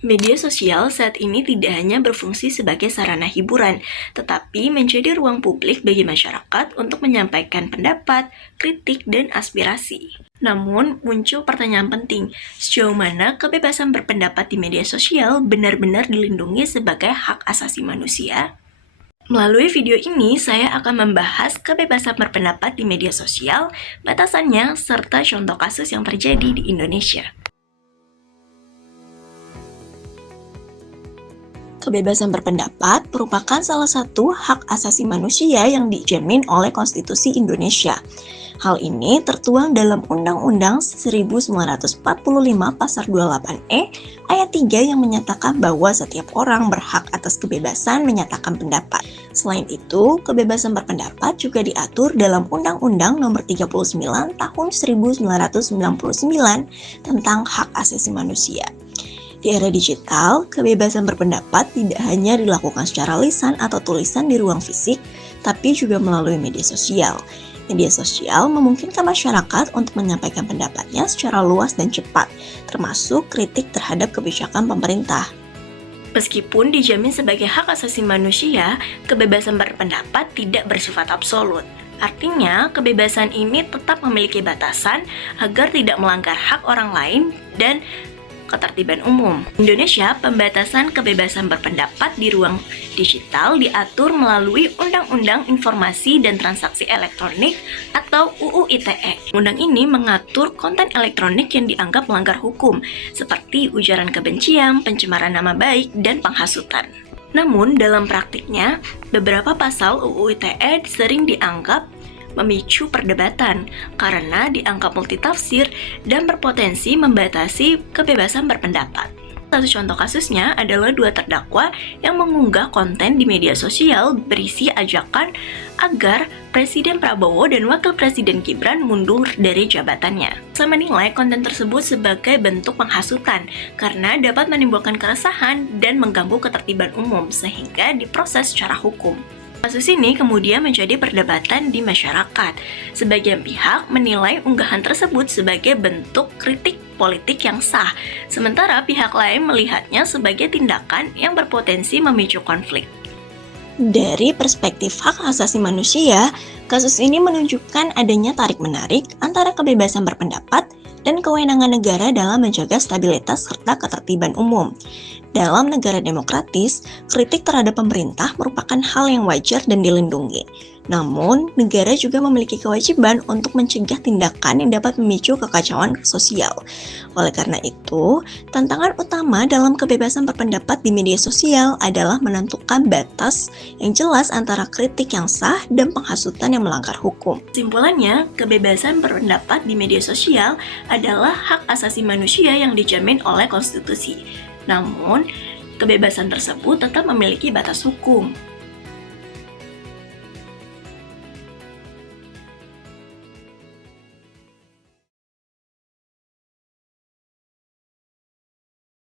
Media sosial saat ini tidak hanya berfungsi sebagai sarana hiburan, tetapi menjadi ruang publik bagi masyarakat untuk menyampaikan pendapat, kritik, dan aspirasi. Namun, muncul pertanyaan penting, sejauh mana kebebasan berpendapat di media sosial benar-benar dilindungi sebagai hak asasi manusia? Melalui video ini, saya akan membahas kebebasan berpendapat di media sosial, batasannya, serta contoh kasus yang terjadi di Indonesia. Kebebasan berpendapat merupakan salah satu hak asasi manusia yang dijamin oleh Konstitusi Indonesia. Hal ini tertuang dalam Undang-Undang 1945 Pasal 28E ayat 3 yang menyatakan bahwa setiap orang berhak atas kebebasan menyatakan pendapat. Selain itu, kebebasan berpendapat juga diatur dalam Undang-Undang Nomor 39 Tahun 1999 tentang hak asasi manusia. Di era digital, kebebasan berpendapat tidak hanya dilakukan secara lisan atau tulisan di ruang fisik, tapi juga melalui media sosial. Media sosial memungkinkan masyarakat untuk menyampaikan pendapatnya secara luas dan cepat, termasuk kritik terhadap kebijakan pemerintah. Meskipun dijamin sebagai hak asasi manusia, kebebasan berpendapat tidak bersifat absolut. Artinya, kebebasan ini tetap memiliki batasan agar tidak melanggar hak orang lain dan ketertiban umum. Di Indonesia, pembatasan kebebasan berpendapat di ruang digital diatur melalui Undang-Undang Informasi dan Transaksi Elektronik atau UU ITE. Undang ini mengatur konten elektronik yang dianggap melanggar hukum, seperti ujaran kebencian, pencemaran nama baik, dan penghasutan. Namun, dalam praktiknya, beberapa pasal UU ITE sering dianggap memicu perdebatan karena dianggap multitafsir dan berpotensi membatasi kebebasan berpendapat. Satu contoh kasusnya adalah dua terdakwa yang mengunggah konten di media sosial berisi ajakan agar Presiden Prabowo dan Wakil Presiden Gibran mundur dari jabatannya. Saya menilai konten tersebut sebagai bentuk penghasutan karena dapat menimbulkan keresahan dan mengganggu ketertiban umum sehingga diproses secara hukum. Kasus ini kemudian menjadi perdebatan di masyarakat. Sebagian pihak menilai unggahan tersebut sebagai bentuk kritik politik yang sah, sementara pihak lain melihatnya sebagai tindakan yang berpotensi memicu konflik. Dari perspektif hak asasi manusia, kasus ini menunjukkan adanya tarik-menarik antara kebebasan berpendapat dan kewenangan negara dalam menjaga stabilitas serta ketertiban umum. Dalam negara demokratis, kritik terhadap pemerintah merupakan hal yang wajar dan dilindungi. Namun, negara juga memiliki kewajiban untuk mencegah tindakan yang dapat memicu kekacauan sosial. Oleh karena itu, tantangan utama dalam kebebasan berpendapat di media sosial adalah menentukan batas yang jelas antara kritik yang sah dan penghasutan yang melanggar hukum. Kesimpulannya, kebebasan berpendapat di media sosial adalah hak asasi manusia yang dijamin oleh konstitusi. Namun, kebebasan tersebut tetap memiliki batas hukum.